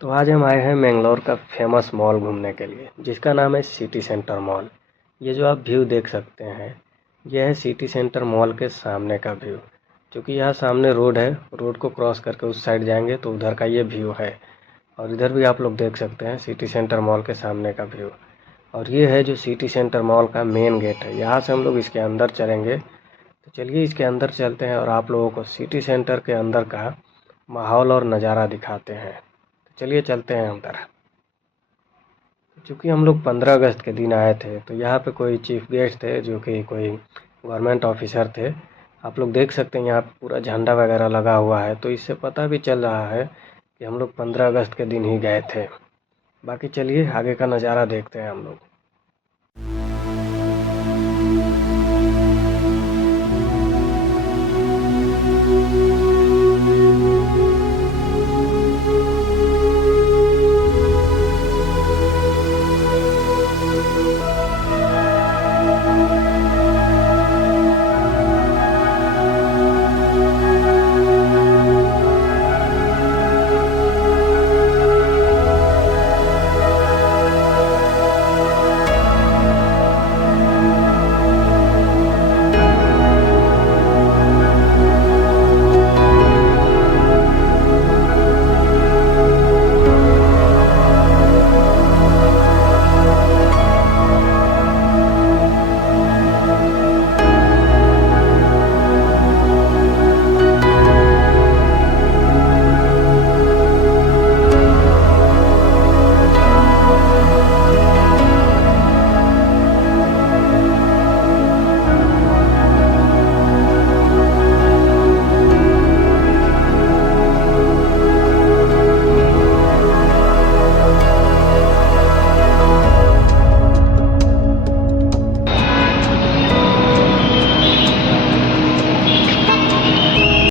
तो आज हम आए हैं मैंगलोर का फेमस मॉल घूमने के लिए, जिसका नाम है सिटी सेंटर मॉल। ये जो आप व्यू देख सकते हैं, यह है सिटी सेंटर मॉल के सामने का व्यू। क्योंकि यहाँ सामने रोड है, रोड को क्रॉस करके उस साइड जाएंगे तो उधर का ये व्यू है। और इधर भी आप लोग देख सकते हैं सिटी सेंटर मॉल के सामने का व्यू। और ये है जो सिटी सेंटर मॉल का मेन गेट है, यहाँ से हम लोग इसके अंदर चलेंगे। तो चलिए इसके अंदर चलते हैं और आप लोगों को सिटी सेंटर के अंदर का माहौल और नज़ारा दिखाते हैं। तो चलिए चलते हैं अंदर। चूँकि हम लोग 15 अगस्त के दिन आए थे, तो यहाँ पे कोई चीफ गेस्ट थे जो कि कोई गवर्नमेंट ऑफिसर थे। आप लोग देख सकते हैं यहाँ पे पूरा झंडा वगैरह लगा हुआ है, तो इससे पता भी चल रहा है कि हम लोग 15 अगस्त के दिन ही गए थे। बाकी चलिए आगे का नज़ारा देखते हैं हम लोग।